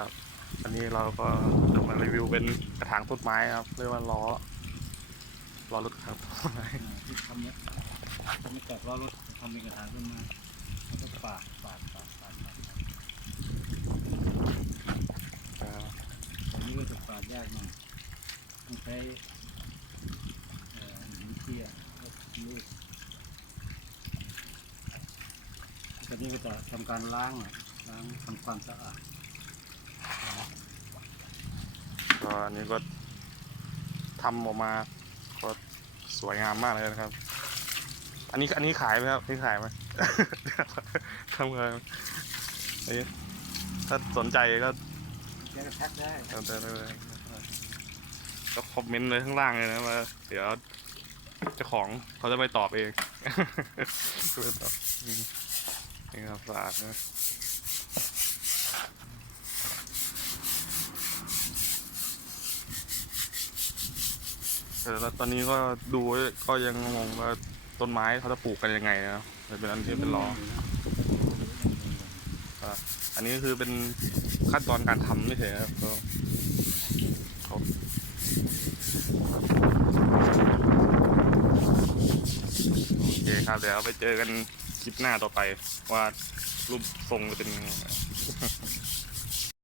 ครับอันนี้เราก็จะมารีวิวเป็นกระถางต้นไม้ครับเรียกว่าล้อล้อรถครับต้นไม้ที่ทำเนี้ยทำไม่จากล้อรถทำเป็นกระถางขึ้นมาแล้วก็ปาดปาดปาดปาดปาดปาดครับอันนี้ก็จะปาดยากหน่อยต้องใช้เอ่อหินเตี้ยแล้วลูกตอนนี้ก็จะทำการล้างล้างทำความสะอาด ก็อันนี้ก็ทำออกมาก็สวยงามมากเลยนะครับ อันนี้อันนี้ขายไหมครับนี่ขายไหม ทำเงินอันนี้ถ้าสนใจก็แกก็ทักได้เติมเติมเลยก็คอมเมนต์เลยข้างล่างเลยนะว่าเดี๋ยวเจ้าของเขาจะไปตอบเองจะไปตอบอืมนี่ครับสะอาดนะ เออแล้วตอนนี้ก็ดูก็ยังงงว่าต้นไม้เขาจะปลูกกันยังไงนะมันเป็นอันที่เป็นล้ออันนี้ก็คือเป็นขั้นตอนการทำไม่ใช่ครับก็เขาโอเคครับเดี๋ยวไปเจอกันคลิปหน้าต่อไปว่ารูปทรงจะเป็นยังไง